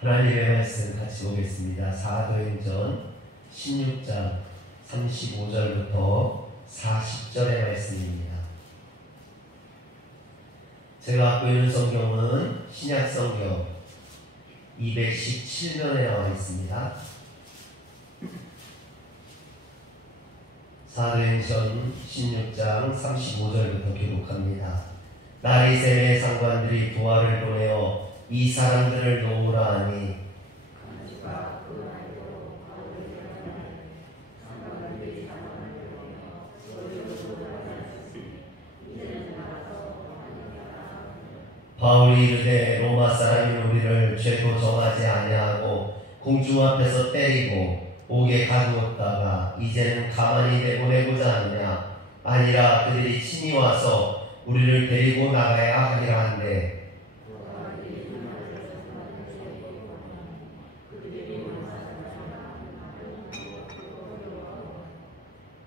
하나님의 말씀 같이 보겠습니다. 사도행전 16장 35절부터 40절의 말씀입니다. 제가 갖고 있는 성경은 신약성경 217면에 나와 있습니다. 사도행전 16장 35절부터 기록합니다. 나리샘의 상관들이 부하를 보내어 이 사람들을 놓으라 하니 바울이 이르되 로마 사람이 우리를 죄도 정하지 아니하고 공중 앞에서 때리고 옥에 가두었다가 이제는 가만히 내보내고자 하느냐? 아니라 그들이 친히 와서 우리를 데리고 나가야 하리라 한데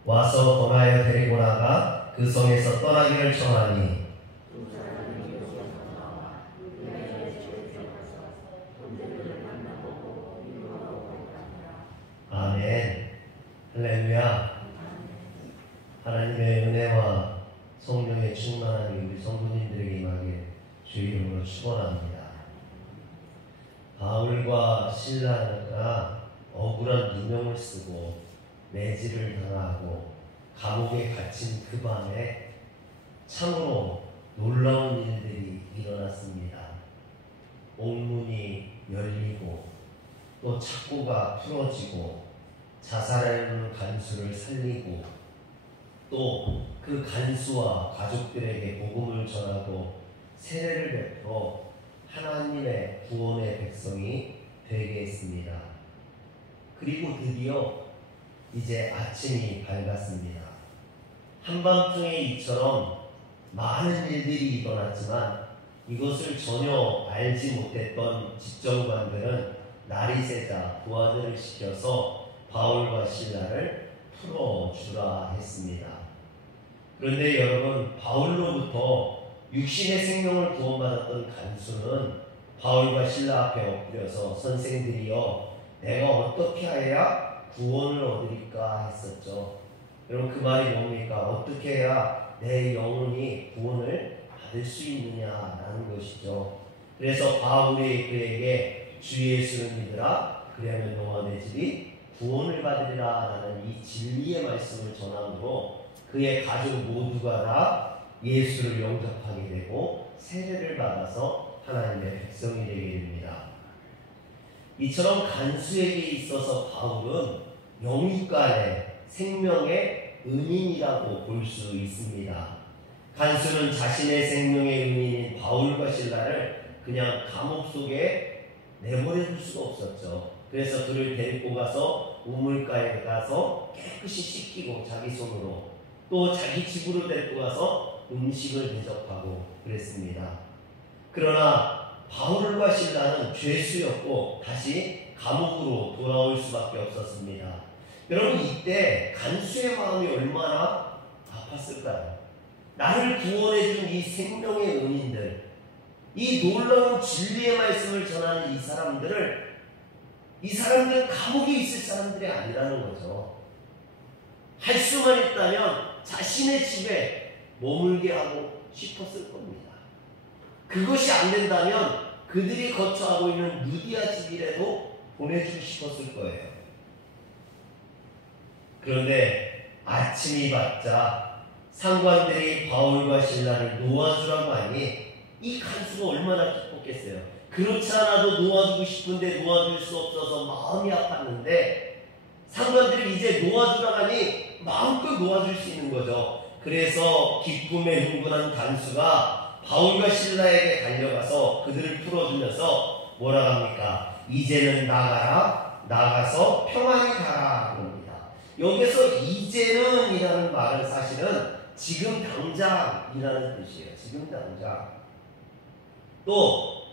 와서 권하여 데리고 나가 그 성에서 떠나기를 청하니 아멘. 할렐루야. 하나님의 은혜와 성령의 충만함이 우리 성도님들에게 임하길 주의 이름으로 축원합니다. 바울과 실라가 억울한 누명을 쓰고 매질을 당하고 감옥에 갇힌 그 밤에 참으로 놀라운 일들이 일어났습니다. 옥문이 열리고 또 착고가 풀어지고 자살하는 간수를 살리고 또 그 간수와 가족들에게 복음을 전하고 세례를 베풀어 하나님의 구원의 백성이 되게 했습니다. 그리고 드디어 이제 아침이 밝았습니다. 한밤중에 이처럼 많은 일들이 일어났지만 이것을 전혀 알지 못했던 집정관들은 날이 새자 부하들을 시켜서 바울과 실라를 풀어주라 했습니다. 그런데 여러분, 바울로부터 육신의 생명을 구원받았던 간수는 바울과 실라 앞에 엎드려서 선생들이여 내가 어떻게 해야 구원을 얻으리까 했었죠. 여러분, 그 말이 뭡니까? 어떻게 해야 내 영혼이 구원을 받을 수 있느냐라는 것이죠. 그래서 바울이 그에게 주 예수를 믿으라 그리하면 너와 내 집이 구원을 받으리라 라는 이 진리의 말씀을 전함으로 그의 가족 모두가 다 예수를 영접하게 되고 세례를 받아서 하나님의 백성이 되게 됩니다. 이처럼 간수에게 있어서 바울은 영육간의 생명의 은인이라고 볼 수 있습니다. 간수는 자신의 생명의 은인인 바울과 실라를 그냥 감옥 속에 내버려둘 수가 없었죠. 그래서 그를 데리고 가서 우물가에 가서 깨끗이 씻기고 자기 손으로 또 자기 집으로 데리고 가서 음식을 대접하고 그랬습니다. 그러나 바울과 실라는 죄수였고 다시 감옥으로 돌아올 수밖에 없었습니다. 여러분, 이때 간수의 마음이 얼마나 아팠을까요? 나를 구원해준 이 생명의 은인들, 이 놀라운 진리의 말씀을 전하는 이 사람들은 감옥에 있을 사람들이 아니라는 거죠. 할 수만 있다면 자신의 집에 머물게 하고 싶었을 겁니다. 그것이 안 된다면 그들이 거처하고 있는 누디아 집이라도 보내주고 싶었을 거예요. 그런데 아침이 밝자 상관들이 바울과 실라를 놓아주라고 하니 이 간수가 얼마나 기뻤겠어요. 그렇지 않아도 놓아주고 싶은데 놓아줄 수 없어서 마음이 아팠는데 상관들이 이제 놓아주라고 하니 마음껏 놓아줄 수 있는 거죠. 그래서 기쁨에 흥분한 간수가 바울과 실라에게 달려가서 그들을 풀어주면서 뭐라 합니까? 이제는 나가서 평안히 가라 그럽니다. 여기서 이제는 이라는 말은 사실은 지금 당장이라는 뜻이에요. 지금 당장. 또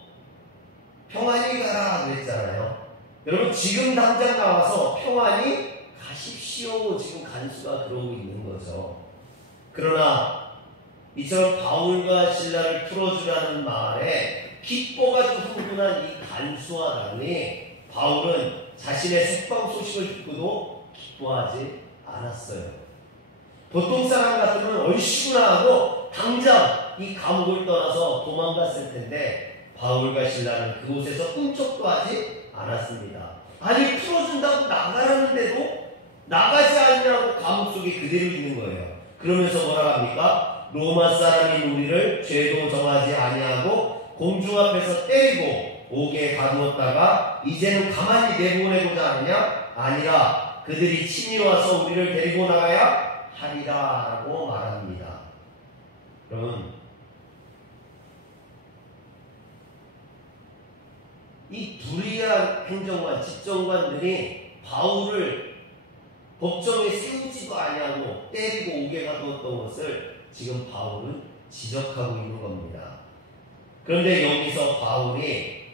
평안히 가라 그랬잖아요. 여러분, 지금 당장 나와서 평안히 가십시오. 지금 간수가 그러고 있는 거죠. 그러나 이처럼 바울과 실라를 풀어주라는 말에 기뻐가지고 흥분한 이 간수하다니 바울은 자신의 석방 소식을 듣고도 기뻐하지 않았어요. 보통 사람 같으면 얼씨구나 하고 당장 이 감옥을 떠나서 도망갔을 텐데 바울과 실라는 그곳에서 꿈쩍도 하지 않았습니다. 아니 풀어준다고 나가라는데도 나가지 않냐고 감옥 속에 그대로 있는 거예요. 그러면서 뭐라 합니까? 로마 사람인 우리를 죄도 정하지 아니하고 공중 앞에서 때리고 옥에 가두었다가 이제는 가만히 내보내고자 하느냐? 아니라 그들이 친히 와서 우리를 데리고 나가야 하리라 라고 말합니다. 여러분, 이 불의한 행정관, 집정관들이 바울을 법정에 세우지도 아니하고 때리고 옥에 가두었던 것을 지금 바울은 지적하고 있는 겁니다. 그런데 여기서 바울이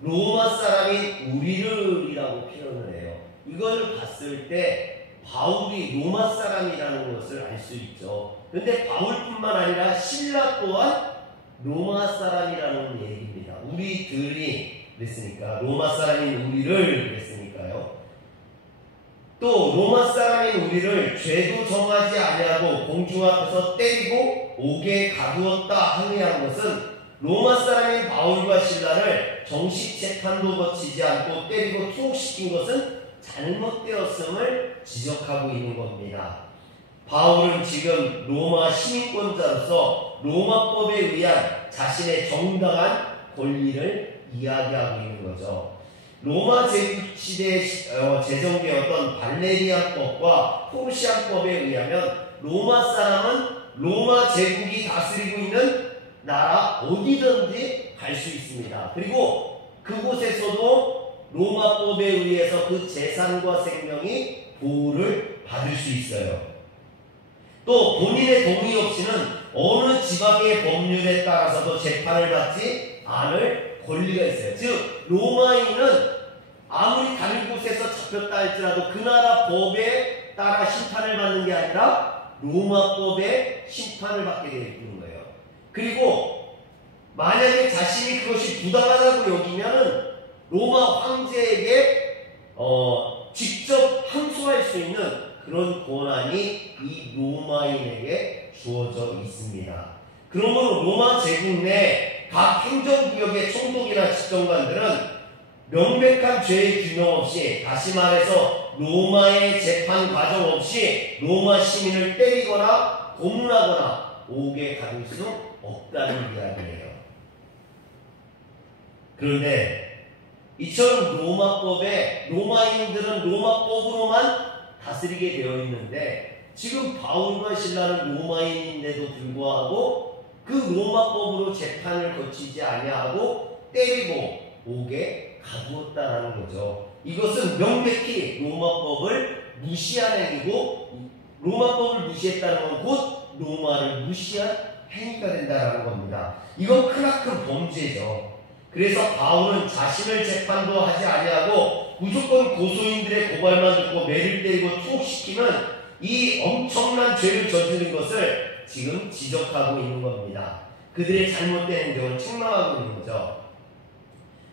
로마 사람인 우리를이라고 표현을 해요. 이걸 봤을 때 바울이 로마 사람이라는 것을 알 수 있죠. 그런데 바울뿐만 아니라 실라 또한 로마 사람이라는 얘기입니다. 우리들이 그랬으니까 로마 사람인 우리를 그랬으니까요. 또 로마 사람인 우리를 죄도 정하지 아니하고 공중 앞에서 때리고 옥에 가두었다 하느냐는 것은 로마 사람인 바울과 실라를 정식 재판도 거치지 않고 때리고 투옥시킨 것은 잘못되었음을 지적하고 있는 겁니다. 바울은 지금 로마 시민권자로서 로마법에 의한 자신의 정당한 권리를 이야기하고 있는 거죠. 로마 제국 시대에 제정되었던 발레리안법과 포르시안법에 의하면 로마 사람은 로마 제국이 다스리고 있는 나라 어디든지 갈 수 있습니다. 그리고 그곳에서도 로마법에 의해서 그 재산과 생명이 보호를 받을 수 있어요. 또 본인의 동의 없이는 어느 지방의 법률에 따라서도 재판을 받지 않을 권리가 있어요. 즉 로마인은 아무리 다른 곳에서 잡혔다 할지라도 그 나라 법에 따라 심판을 받는 게 아니라 로마법에 심판을 받게 되는 거예요. 그리고 만약에 자신이 그것이 부당하다고 여기면 로마 황제에게 직접 항소할 수 있는 그런 권한이 이 로마인에게 주어져 있습니다. 그러므로 로마 제국 내 각 행정구역의 총독이나 집정관들은 명백한 죄의 규명 없이, 다시 말해서 로마의 재판 과정 없이 로마 시민을 때리거나 고문하거나 옥에 가둘 수 없다는 이야기예요. 그런데 이처럼 로마법에 로마인들은 로마법으로만 다스리게 되어 있는데 지금 바울과 실라는 로마인인데도 불구하고 그 로마법으로 재판을 거치지 아니하고 때리고 옥에 가두었다라는 거죠. 이것은 명백히 로마법을 무시한 행위고, 로마법을 무시했다는 건 곧 로마를 무시한 행위가 된다는 겁니다. 이건 크나큰 범죄죠. 그래서 바울은 자신을 재판도 하지 아니하고 무조건 고소인들의 고발만 듣고 매를 때리고 투옥시키는 이 엄청난 죄를 저지른 것을 지금 지적하고 있는 겁니다. 그들의 잘못된 행동을 책망하고 있는 거죠.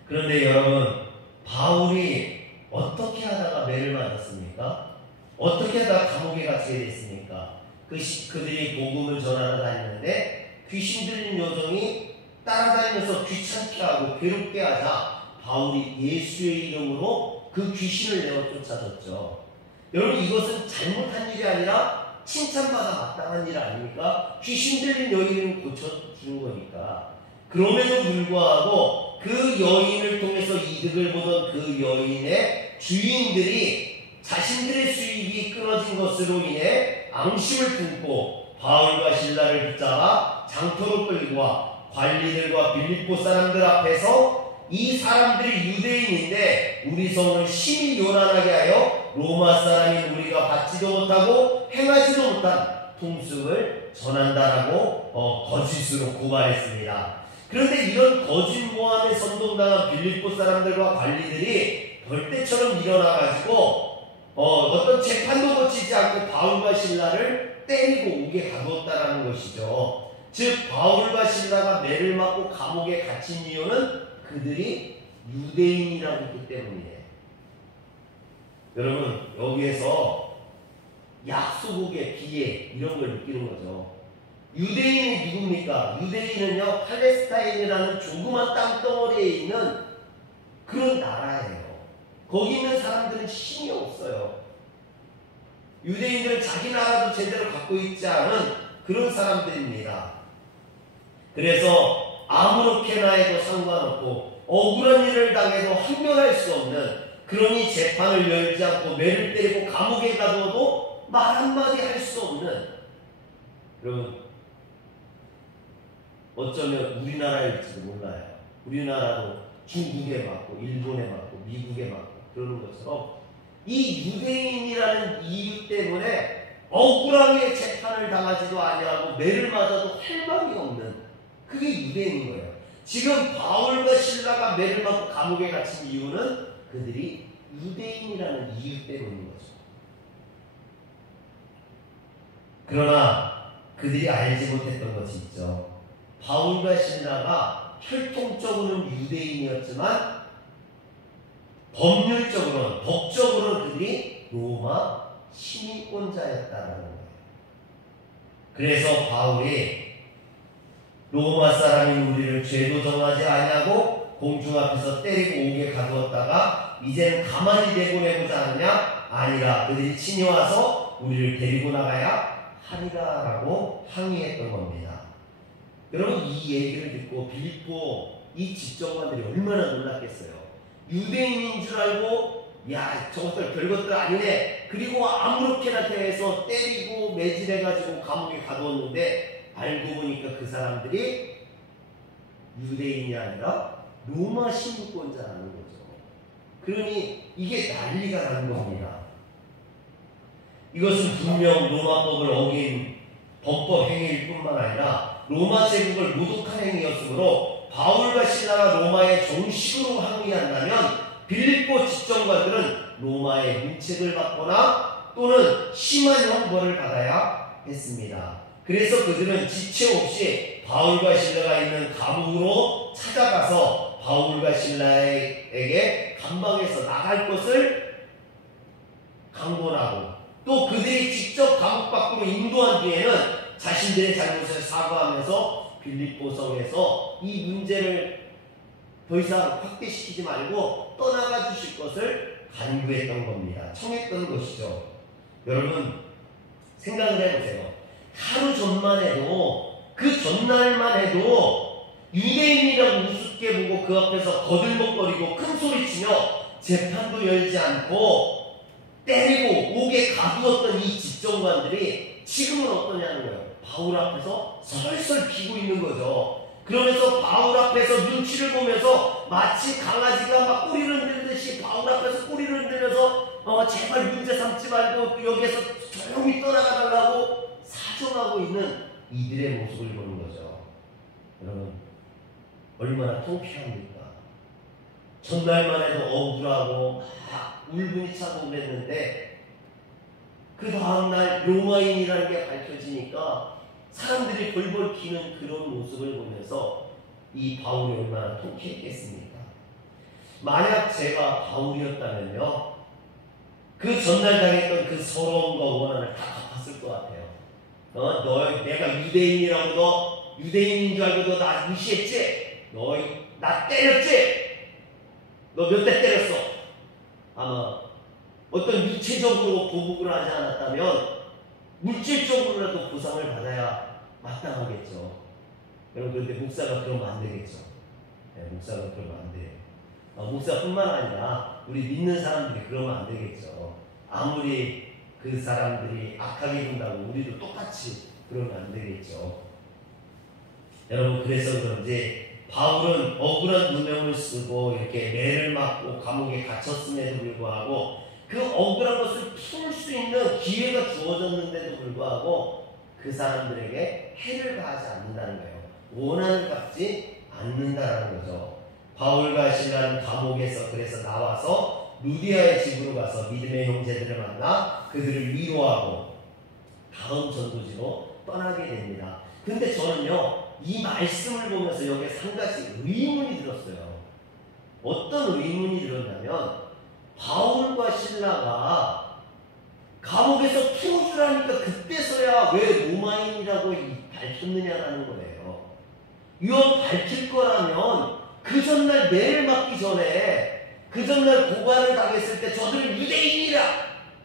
그런데 여러분, 바울이 어떻게 하다가 매를 맞았습니까? 어떻게 하다가 감옥에 갇히게 됐습니까? 그들이 복음을 전하러 다니는데 귀신 들린 여종이 따라다니면서 귀찮게 하고 괴롭게 하자 바울이 예수의 이름으로 그 귀신을 내어 쫓아졌죠. 여러분, 이것은 잘못한 일이 아니라 칭찬받아 마땅한 일 아닙니까? 귀신 들린 여인을 고쳐주는 거니까. 그럼에도 불구하고 그 여인을 통해서 이득을 보던 그 여인의 주인들이 자신들의 수입이 끊어진 것으로 인해 앙심을 품고 바울과 실라를 붙잡아 장터로 끌고 와 관리들과 빌립보 사람들 앞에서 이 사람들이 유대인인데 우리 성을 심히 요란하게 하여 로마 사람인 우리가 받지도 못하고 행하지도 못한 풍습을 전한다라고 거짓으로 고발했습니다. 그런데 이런 거짓 모함에 선동당한 빌립보 사람들과 관리들이 벌떼처럼 일어나가지고 어떤 재판도 거치지 않고 바울과 실라를 때리고 옥에 가두었다라는 것이죠. 즉 바울과 실라가 매를 맞고 감옥에 갇힌 이유는 그들이 유대인이라고 했기 때문이에요. 여러분, 여기에서 약소국의 비애 이런 걸 느끼는 거죠. 유대인이 누굽니까? 유대인은요, 팔레스타인이라는 조그만 땅덩어리에 있는 그런 나라예요. 거기 있는 사람들은 힘이 없어요. 유대인들은 자기 나라도 제대로 갖고 있지 않은 그런 사람들입니다. 그래서 아무렇게나 해도 상관없고 억울한 일을 당해도 항명할 수 없는, 그러니 재판을 열지 않고 매를 때리고 감옥에 가둬도 말 한마디 할 수 없는, 여러분 어쩌면 우리나라일지도 몰라요. 우리나라도 중국에 맞고 일본에 맞고 미국에 맞고 그러는 것처럼 이 유대인이라는 이유 때문에 억울하게 재판을 당하지도 아니하고 매를 맞아도 할망이 없는, 그게 유대인인 거예요. 지금 바울과 실라가 매를 맞고 감옥에 갇힌 이유는 그들이 유대인이라는 이유 때문인 거죠. 그러나 그들이 알지 못했던 것이 있죠. 바울과 실라가 혈통적으로는 유대인이었지만 법률적으로는, 법적으로는 그들이 로마 시민권자였다라는 거예요. 그래서 바울이 로마 사람인 우리를 죄도 정하지 아니하고 공중 앞에서 때리고 옥에 가두었다가 이제는 가만히 내보내고자 하느냐? 아니라 그들이 친히 와서 우리를 데리고 나가야 하리라 라고 항의했던 겁니다. 여러분, 이 얘기를 듣고 빌립보 이 집정관들이 얼마나 놀랐겠어요. 유대인인 줄 알고 야, 저것들 별것들 아니네. 그리고 아무렇게나 대해서 때리고 매질해가지고 감옥에 가두었는데 알고 보니까 그 사람들이 유대인이 아니라 로마 시민권자라는 거죠. 그러니 이게 난리가 나는 겁니다. 이것은 분명 로마법을 어긴 범법 행위일 뿐만 아니라 로마 제국을 모독한 행위였으므로 바울과 실라가 로마에 정식으로 항의한다면 빌립보 집정관들은 로마의 문책을 받거나 또는 심한 형벌을 받아야 했습니다. 그래서 그들은 지체 없이 바울과 실라가 있는 감옥으로 찾아가서 바울과 실라에게 감방에서 나갈 것을 강권하고, 또 그들이 직접 감옥 밖으로 인도한 뒤에는 자신들의 잘못을 사과하면서 빌립보성에서 이 문제를 더 이상 확대시키지 말고 떠나가 주실 것을 간구했던 겁니다. 청했던 것이죠. 여러분, 생각을 해보세요. 하루 전만 해도, 그 전날만 해도 유대인이라고 우습게 보고 그 앞에서 거들먹거리고 큰소리치며 재판도 열지 않고 때리고 옥에 가두었던 이 집정관들이 지금은 어떠냐는 거예요. 바울 앞에서 설설 기고 있는 거죠. 그러면서 바울 앞에서 눈치를 보면서 마치 강아지가 막 꼬리를 흔들듯이 바울 앞에서 꼬리를 흔들면서 제발 문제 삼지 말고 여기에서 조용히 떠나가달라고 사정하고 있는 이들의 모습을 보는 거죠. 여러분, 얼마나 통쾌합니까? 전날만 해도 억울하고 막 울분이 차고 그랬는데 그 다음날 로마인이라는 게 밝혀지니까 사람들이 벌벌 기는 그런 모습을 보면서 이 바울이 얼마나 통쾌했겠습니까? 만약 제가 바울이었다면요, 그 전날 당했던 그 서러움과 원한을 다 갚았을 것 같아요. 내가 유대인이라고 너 유대인인 줄 알고 너 나 무시했지? 너 나 때렸지? 너 몇 대 때렸어? 아마 어떤 육체적으로 보복을 하지 않았다면 물질적으로라도 보상을 받아야 마땅하겠죠. 여러분, 그런데 목사가 그러면 안 되겠죠. 네, 목사가 그러면 안 돼요. 목사뿐만 아니라 우리 믿는 사람들이 그러면 안 되겠죠. 아무리 그 사람들이 악하게 군다고 우리도 똑같이 그러면 안 되겠죠. 여러분, 그래서 그런지 바울은 억울한 누명을 쓰고 이렇게 매를 맞고 감옥에 갇혔음에도 불구하고 그 억울한 것을 풀 수 있는 기회가 주어졌는데도 불구하고 그 사람들에게 해를 가하지 않는다는 거예요. 원한을 갚지 않는다는 거죠. 바울과 실라는 감옥에서 그래서 나와서 루디아의 집으로 가서 믿음의 형제들을 만나 그들을 위로하고 다음 전도지로 떠나게 됩니다. 근데 저는요, 이 말씀을 보면서 여기에 한 가지 의문이 들었어요. 어떤 의문이 들었냐면 바울과 신라가 감옥에서 풀어주라니까 그때서야 왜 로마인이라고 밝혔느냐라는 거예요. 이왕 밝힐 거라면 그 전날 매를 맞기 전에 그 전날 고관을 당했을 때 저들은 유대인이라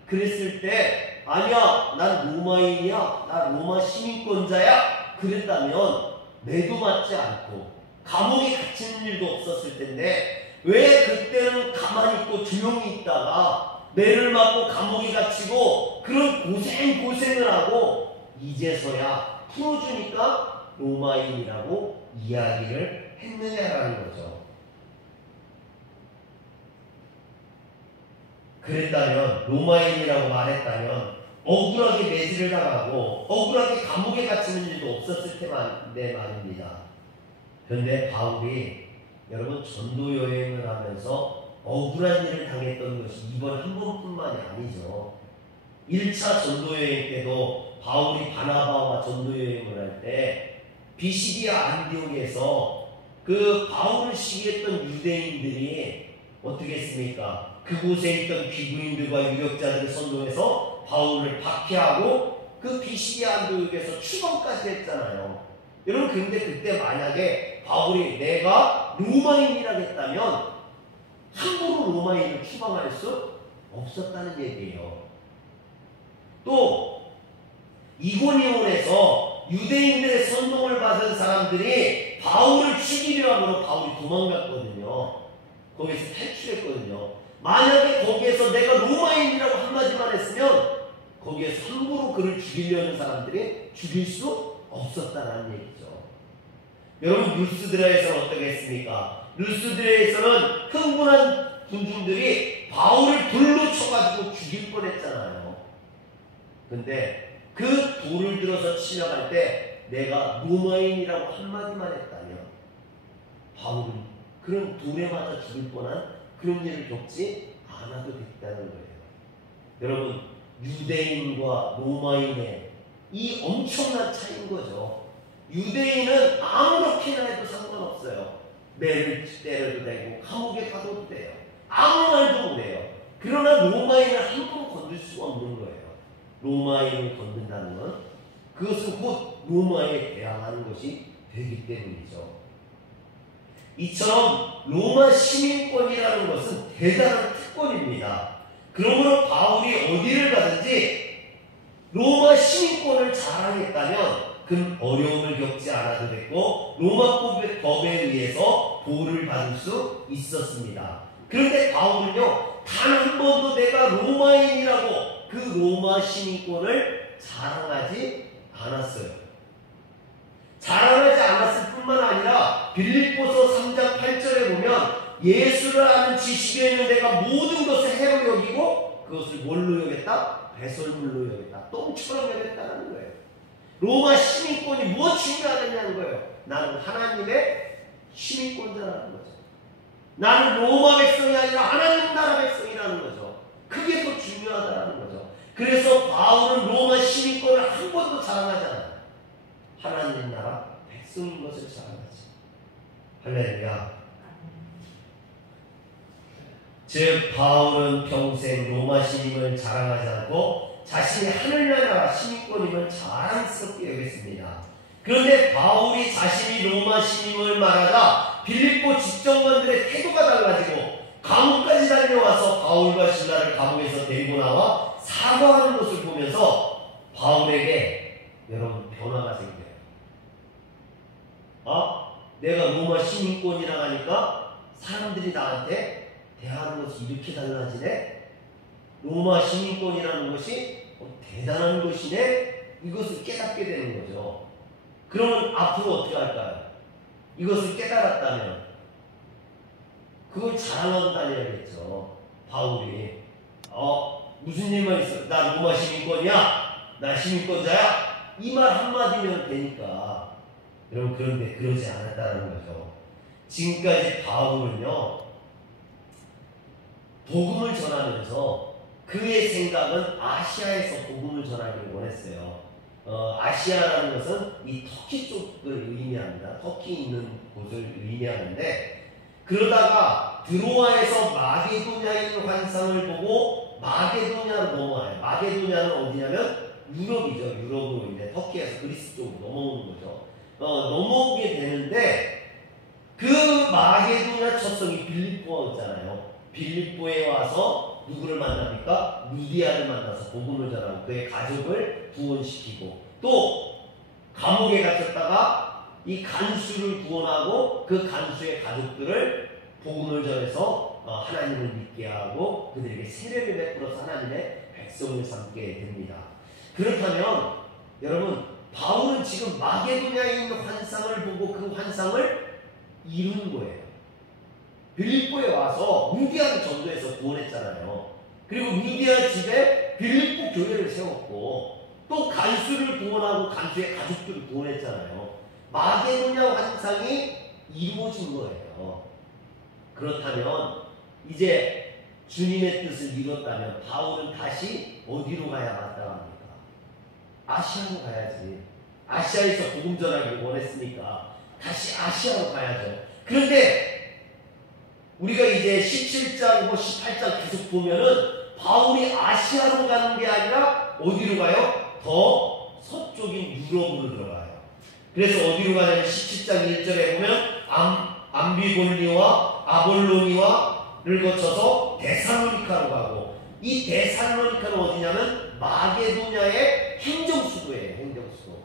그랬을 때 아니야 난 로마인이야 나 로마 시민권자야 그랬다면 매도 맞지 않고 감옥에 갇히는 일도 없었을 텐데 왜 그때는 가만히 있고 조용히 있다가 매를 맞고 감옥에 갇히고 그런 고생을 하고 이제서야 풀어주니까 로마인이라고 이야기를 했느냐라는 거죠. 그랬다면 로마인이라고 말했다면 억울하게 매질을 당하고 억울하게 감옥에 갇히는 일도 없었을 텐데 말입니다. 그런데 바울이 여러분 전도 여행을 하면서 억울한 일을 당했던 것이 이번 한 번뿐만이 아니죠. 1차 전도 여행 때도 바울이 바나바와 전도 여행을 할 때 비시디아 안디옥에서 그 바울을 시기했던 유대인들이 어떻게 했습니까? 그곳에 있던 귀부인들과 유력자들을 선동해서 바울을 박해하고 그 비시디아 안디옥에서 추방까지 했잖아요. 여러분 근데 그때 만약에 바울이 내가 로마인이라고 했다면 함부로 로마인을 추방할 수 없었다는 얘기예요. 또 이고니온에서 유대인들의 선동을 받은 사람들이 바울을 죽이려 하므로 바울이 도망갔거든요. 거기서 탈출했거든요. 만약에 거기에서 내가 로마인이라고 한마디만 했으면 거기에서 함부로 그를 죽이려는 사람들이 죽일 수 없었다는 얘기죠. 여러분 루스드라에서는 어떻게 했습니까? 루스드라에서는 흥분한 군중들이 바울을 돌로 쳐가지고 죽일 뻔했잖아요. 근데 그 돌을 들어서 치려 할 때 내가 로마인이라고 한마디만 했다면 바울은 그런 돌에 맞아 죽을 뻔한 그런 일을 겪지 않아도 됐다는 거예요. 여러분 유대인과 로마인의 이 엄청난 차이인 거죠. 유대인은 아무렇게나 해도 상관없어요. 매를 때려도 되고 감옥에 가둬도 돼요. 아무 말도 못해요. 그러나 로마인을 함부로 건들 수가 없는 거예요. 로마인을 건든다는 건 그것은 곧 로마에 대항하는 것이 되기 때문이죠. 이처럼 로마 시민권이라는 것은 대단한 특권입니다. 그러므로 바울이 어디를 가든지 로마 시민권을 자랑했다면 그는 어려움을 겪지 않아도 됐고 로마 법에 의해서 보호를 받을 수 있었습니다. 그런데 바울은요 단 한 번도 내가 로마인이라고 그 로마 시민권을 자랑하지 않았어요. 자랑하지 않았을 뿐만 아니라 빌립보서 3장 8절에 보면 예수를 아는 지식에는 내가 모든 것을 해로 여기고 그것을 뭘로 여겼다? 배설물로 여겼다. 똥처럼 여겼다는 거예요. 로마 시민권이 무엇 중요하느냐는 거예요. 나는 하나님의 시민권자라는 거죠. 나는 로마 백성이 아니라 하나님 나라 백성이라는 거죠. 그게 더 중요하다는 거죠. 그래서 바울은 로마 시민권을 한 번도 자랑하지 않아요. 하나님 나라 백성인 것을 자랑하지. 할렐루야. 즉 바울은 평생 로마 시민을 자랑하지 않고 자신이 하늘나라 시민권임을 자랑스럽게 여겼습니다. 그런데 바울이 자신이 로마 시민을 말하자 빌립보 집정관들의 태도가 달라지고 감옥까지 달려와서 바울과 신라를 감옥에서 데리고 나와 사과하는 것을 보면서 바울에게 여러분 변화가 생겨요. 내가 로마 시민권이라고 하니까 사람들이 나한테 대하는 것이 이렇게 달라지네? 로마 시민권이라는 것이 대단한 것이네? 이것을 깨닫게 되는 거죠. 그러면 앞으로 어떻게 할까요? 이것을 깨달았다면 그걸 자랑하고 다녀야겠죠. 바울이 무슨 일만 있어? 나 로마 시민권이야? 나 시민권자야? 이 말 한마디면 되니까. 여러분 그런데 그러지 않았다는 거죠. 지금까지 바울은요 복음을 전하면서 그의 생각은 아시아에서 복음을 전하기를 원했어요. 아시아라는 것은 이 터키 쪽을 의미합니다. 터키 있는 곳을 의미하는데 그러다가 드로아에서 마게도냐에 있는 환상을 보고 마게도냐로 넘어와요. 마게도냐는 어디냐면 유럽이죠. 유럽으로 이제 터키에서 그리스 쪽으로 넘어오는 거죠. 넘어오게 되는데 그 마게도냐 첩성이 빌립보였잖아요. 빌립보에 와서 누구를 만납니까? 루디아를 만나서 복음을 전하고 그의 가족을 구원시키고 또 감옥에 갇혔다가 이 간수를 구원하고 그 간수의 가족들을 복음을 전해서 하나님을 믿게 하고 그들에게 세례를 베풀어서 하나님의 백성을 삼게 됩니다. 그렇다면 여러분 바울은 지금 마게도냐에 있는 환상을 보고 그 환상을 이루는 거예요. 빌립보에 와서 루디아를 전도해서 구원했잖아요. 그리고 루디아 집에 빌립보 교회를 세웠고 또 간수를 구원하고 간수의 가족들을 구원했잖아요. 마게도냐 환상이 이루어진 거예요. 그렇다면 이제 주님의 뜻을 이뤘다면 바울은 다시 어디로 가야 마땅합니까? 아시아로 가야지. 아시아에서 복음 전하기를 원했으니까 다시 아시아로 가야죠. 그런데 우리가 이제 17장, 18장 계속 보면은 바울이 아시아로 가는 게 아니라 어디로 가요? 더 서쪽인 유럽으로 들어가요. 그래서 어디로 가냐면 17장 1절에 보면 암비볼리와 아볼로니와를 거쳐서 데살로니카로 가고 이 데살로니카는 어디냐면 마게도냐의 행정수도예요. 행정수도.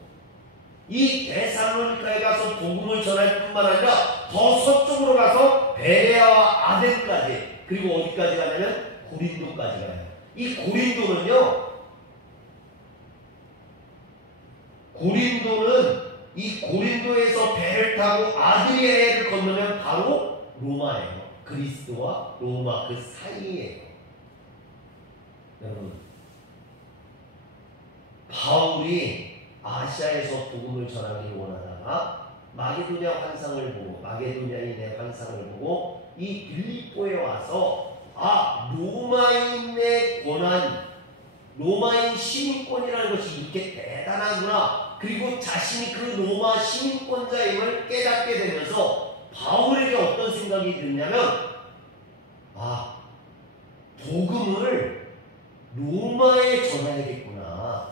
이 데살로니카에 가서 복음을 전할 뿐만 아니라 더 서쪽으로 가서 베레아와 아덴까지 그리고 어디까지 가냐면 고린도까지 가요. 이 고린도는 이 고린도에서 배를 타고 아드리아해를 건너면 바로 로마예요. 그리스도와 로마 그 사이예요. 여러분 바울이 아시아에서 복음을 전하기를 원하다가 마게도냐 환상을 보고 마게도냐인의 환상을 보고 이 빌립보에 와서 로마인의 권한 로마인 시민권이라는 것이 이렇게 대단하구나. 그리고 자신이 그 로마 시민권자임을 깨닫게 되면서 바울에게 어떤 생각이 들냐면 복음을 로마에 전해야겠구나.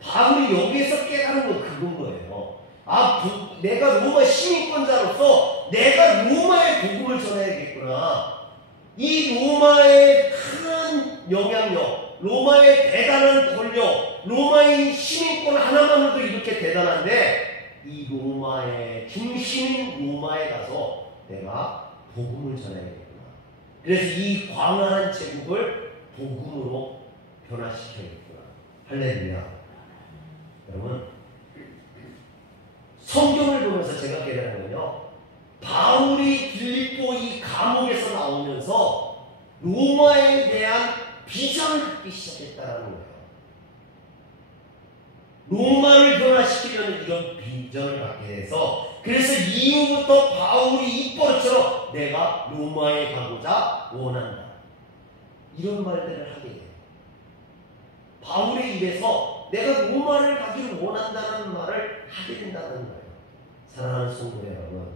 바울이 여기에서 깨달은 건 그건 거예요. 내가 로마 시민권자로서 내가 로마의 복음을 전해야겠구나. 이 로마의 큰 영향력, 로마의 대단한 권력, 로마의 시민권 하나만으로도 이렇게 대단한데 이 로마의 중심인 로마에 가서 내가 복음을 전해야겠구나. 그래서 이 광활한 제국을 복음으로 변화시켜야겠구나. 할렐루야. 여러분 성경을 보면서 제가 깨달은 건요, 바울이 빌립보 이 감옥에서 나오면서 로마에 대한 비전을 갖기 시작했다는 거예요. 로마를 변화시키려는 이런 비전을 갖게 돼서 그래서 이후부터 바울이 입버릇처럼 내가 로마에 가고자 원한다. 이런 말들을 하게 돼요. 바울의 입에서 내가 로마를 가기를 원한다는 말을 하게 된다는 거예요. 사랑하는 성도 여러분,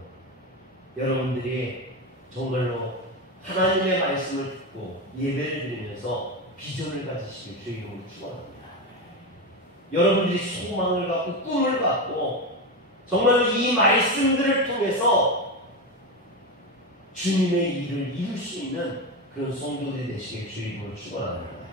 여러분들이 정말로 하나님의 말씀을 듣고 예배를 드리면서 비전을 가지시길 주의 이름으로 축원합니다. 여러분들이 소망을 갖고 꿈을 갖고 정말로 이 말씀들을 통해서 주님의 일을 이룰 수 있는 그런 성도들이 되시길 주의 이름으로 축원합니다.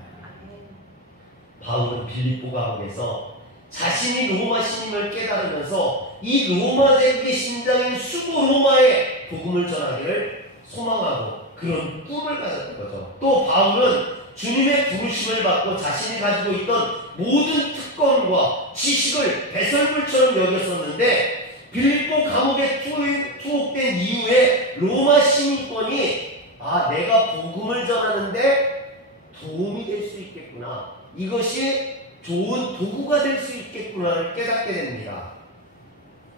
바울은 빌립보 감옥에서 자신이 로마 신임을 깨달으면서 이 로마 제국의 심장인 수도 로마에 복음을 전하기를 소망하고 그런 꿈을 가졌던 거죠. 또 바울은 주님의 부르심을 받고 자신이 가지고 있던 모든 특권과 지식을 배설물처럼 여겼었는데 빌립보 감옥에 투옥된 이후에 로마 시민권이 내가 복음을 전하는데 도움이 될 수 있겠구나. 이것이 좋은 도구가 될 수 있겠구나를 깨닫게 됩니다.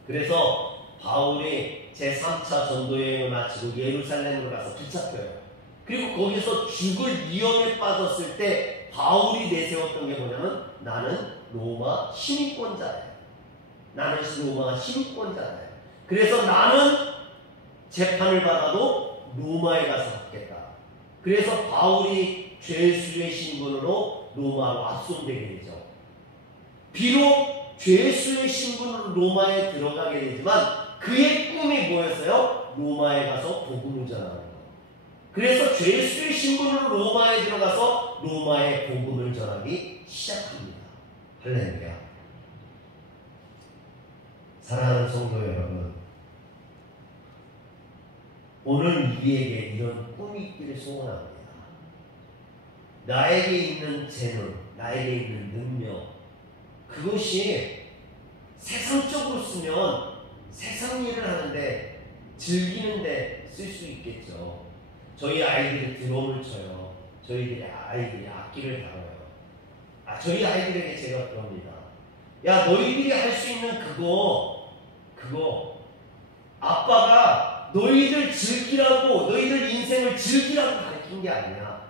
그래서 바울이 제3차 전도여행을 마치고 예루살렘으로 가서 붙잡혀요. 그리고 거기서 죽을 위험에 빠졌을 때 바울이 내세웠던 게 뭐냐면 나는 로마 시민권자예요. 나는 로마 시민권자예요. 그래서 나는 재판을 받아도 로마에 가서 받겠다. 그래서 바울이 죄수의 신분으로 로마로 압송되게 되죠. 비록 죄수의 신분으로 로마에 들어가게 되지만 그의 꿈이 뭐였어요? 로마에 가서 복음을 전하는 것. 그래서 죄수의 신분으로 로마에 들어가서 로마의 복음을 전하기 시작합니다. 할렐루야. 사랑하는 성도 여러분, 오늘 우리에게 이런 꿈이 있기를 소원합니다. 나에게 있는 재능, 나에게 있는 능력, 그것이 세상적으로 쓰면 세상 일을 하는데 즐기는데 쓸 수 있겠죠. 저희 아이들이 드럼을 쳐요. 저희들이 아이들이 악기를 다뤄요. 저희 아이들에게 제가 그럽니다. 야, 너희들이 할 수 있는 그거 아빠가 너희들 즐기라고, 너희들 인생을 즐기라고 가르친 게 아니야.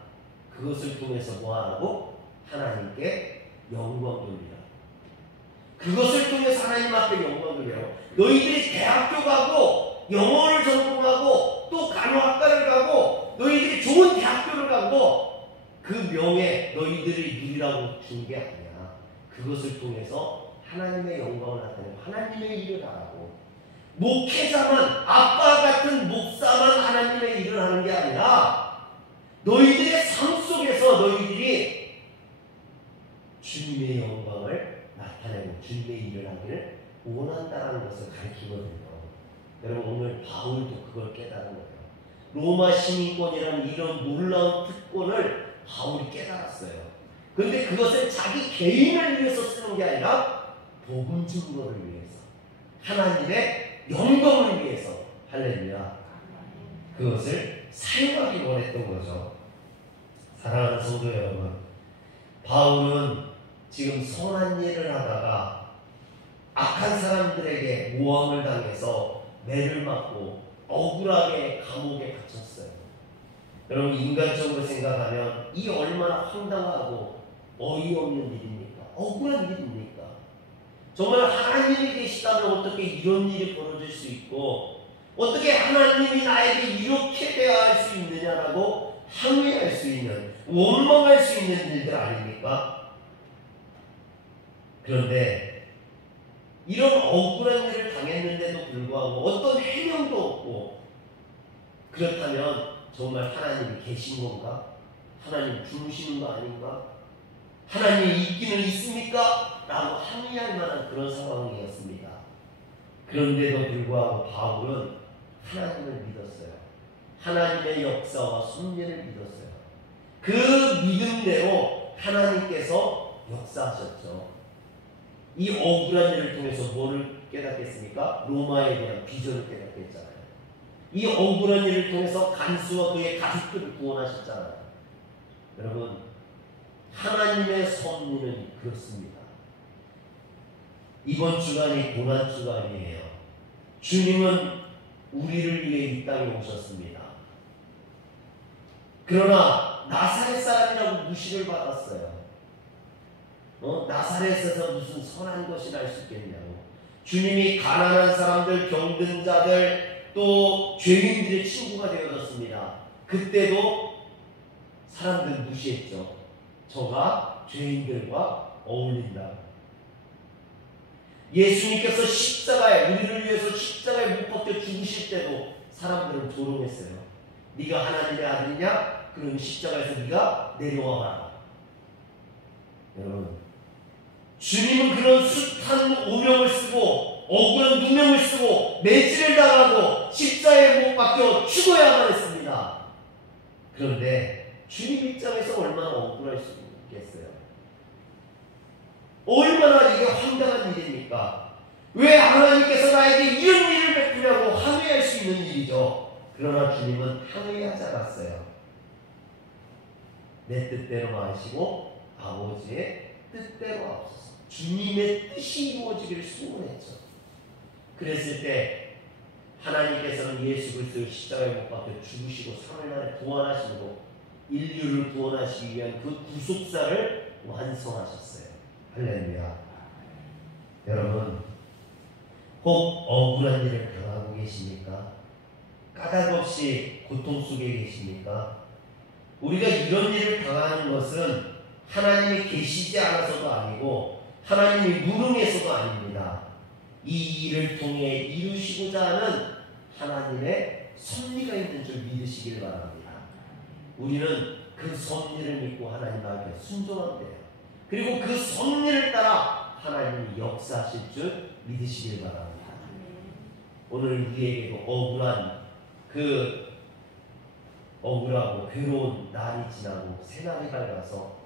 그것을 통해서 뭐하라고? 하나님께 영광 돌리라. 그것을 통해서 하나님 앞에 영광 돌리라고. 너희들이 대학교 가고 영어를 전공하고 또 간호학과를 가고 너희들이 좋은 대학교를 가고 그 명예 너희들이 누리라고 준 게 아니야. 그것을 통해서 하나님의 영광을 나타내고 하나님의 일을 하라고. 목회자만, 아빠 같은 목사만 하나님의 일을 하는 게 아니라 너희들의 삶 속에서 너희들이 주님의 영광을 나타내고 주님의 일을 하기를 원한다는 것을 가르치거든요. 여러분, 오늘 바울도 그걸 깨달은 거예요. 로마 시민권이라는 이런 놀라운 특권을 바울이 깨달았어요. 그런데 그것을 자기 개인을 위해서 쓰는 게 아니라 복음 증거를 위해서, 하나님의 영광을 위해서, 할렐루야, 그것을 사용하기 원했던 거죠. 사랑하는 성도 여러분, 바울은 지금 선한 일을 하다가 악한 사람들에게 모함을 당해서 매를 맞고 억울하게 감옥에 갇혔어요. 여러분, 인간적으로 생각하면 이 얼마나 황당하고 어이없는 일입니까? 억울한 일입니까? 정말 하나님이 계시다면 어떻게 이런 일이 벌어질 수 있고 어떻게 하나님이 나에게 이렇게 대할 수 있느냐라고 항의할 수 있는, 원망할 수 있는 일들 아닙니까? 그런데 이런 억울한 일을 당했는데도 불구하고 어떤 해명도 없고, 그렇다면 정말 하나님이 계신 건가? 하나님 주무시는 거 아닌가? 하나님이 있기는 있습니까? 라고 항의할 만한 그런 상황이었습니다. 그런데도 불구하고 바울은 하나님을 믿었어요. 하나님의 역사와 섭리를 믿었어요. 그 믿음대로 하나님께서 역사하셨죠. 이 억울한 일을 통해서 뭐를 깨닫겠습니까? 로마에 대한 비전을 깨닫게 했잖아요. 이 억울한 일을 통해서 간수와 그의 가족들을 구원하셨잖아요. 여러분, 하나님의 섭리는 그렇습니다. 이번 주간이 고난 주간이에요. 주님은 우리를 위해 이 땅에 오셨습니다. 그러나 나사렛 사람이라고 무시를 받았어요. 나사렛에서 무슨 선한 것이 날 수 있겠냐고. 주님이 가난한 사람들, 병든 자들, 또 죄인들의 친구가 되어졌습니다. 그때도 사람들 무시했죠. 저가 죄인들과 어울린다. 예수님께서 십자가에, 우리를 위해서 십자가에 못 박혀 죽으실 때도 사람들은 조롱했어요. 네가 하나님의 아들이냐? 그럼 십자가에서 네가 내려와라. 여러분, 주님은 그런 숱한 오명을 쓰고 억울한 누명을 쓰고 매질을 당하고 십자가에 못 박혀 죽어야만 했습니다. 그런데 주님 입장에서 얼마나 억울할 수 있겠어요? 얼마나 이게 황당한 일입니까? 왜 하나님께서 나에게 이런 일을 베푸냐고 항의할 수 있는 일이죠. 그러나 주님은 항의하지 않았어요. 내 뜻대로 하시고 아버지의 뜻대로 하옵소서. 주님의 뜻이 이루어지기를 소원했죠. 그랬을 때 하나님께서는 예수 그리스도를 십자가에 못 박혀 죽으시고 3일 만에 부활하시고 인류를 구원하시기 위한 그 구속사를 완성하셨어요. 할렐루야. 여러분, 혹 억울한 일을 당하고 계십니까? 까닭 없이 고통 속에 계십니까? 우리가 이런 일을 당하는 것은 하나님이 계시지 않아서도 아니고 하나님이 무능해서도 아닙니다. 이 일을 통해 이루시고자 하는 하나님의 섭리가 있는 줄 믿으시길 바랍니다. 우리는 그 섭리를 믿고 하나님 앞에 순종하면 돼요. 그리고 그 섭리를 따라 하나님이 역사하실 줄 믿으시길 바랍니다. 오늘 우리에게도 억울하고 괴로운 날이 지나고 새날이 밝아서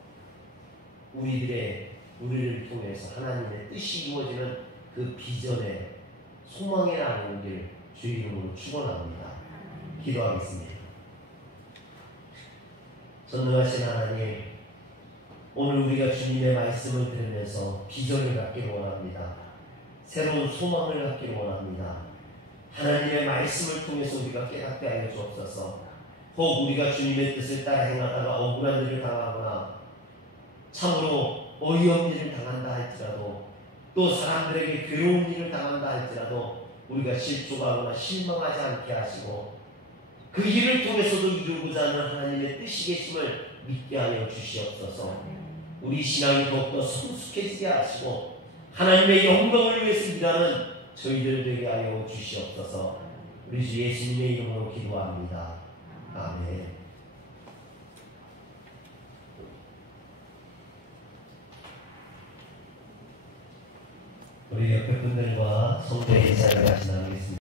우리를 통해서 하나님의 뜻이 이루어지는 그 비전의 소망의 날이 오길 주의 이름으로 축원합니다. 기도하겠습니다. 전능하신 하나님, 오늘 우리가 주님의 말씀을 들으면서 비전을 갖기를 원합니다. 새로운 소망을 갖기를 원합니다. 하나님의 말씀을 통해서 우리가 깨닫게 하여 주옵소서. 혹 우리가 주님의 뜻을 따라 행하다가 억울한 일을 당하거나 참으로 어이없는 일을 당한다 할지라도, 또 사람들에게 괴로운 일을 당한다 할지라도 우리가 실족하거나 실망하지 않게 하시고 그 일을 통해서도 이루고자 하는 하나님의 뜻이 계심을 믿게 하여 주시옵소서. 우리 신앙이 더욱더 성숙해지게 하시고 하나님의 영광을 위해서 일하는 저희들 되게 하여 주시옵소서. 우리 주 예수님의 이름으로 기도합니다. 아멘. 우리 옆에 분들과 성도의 인사를 같이 나누겠습니다.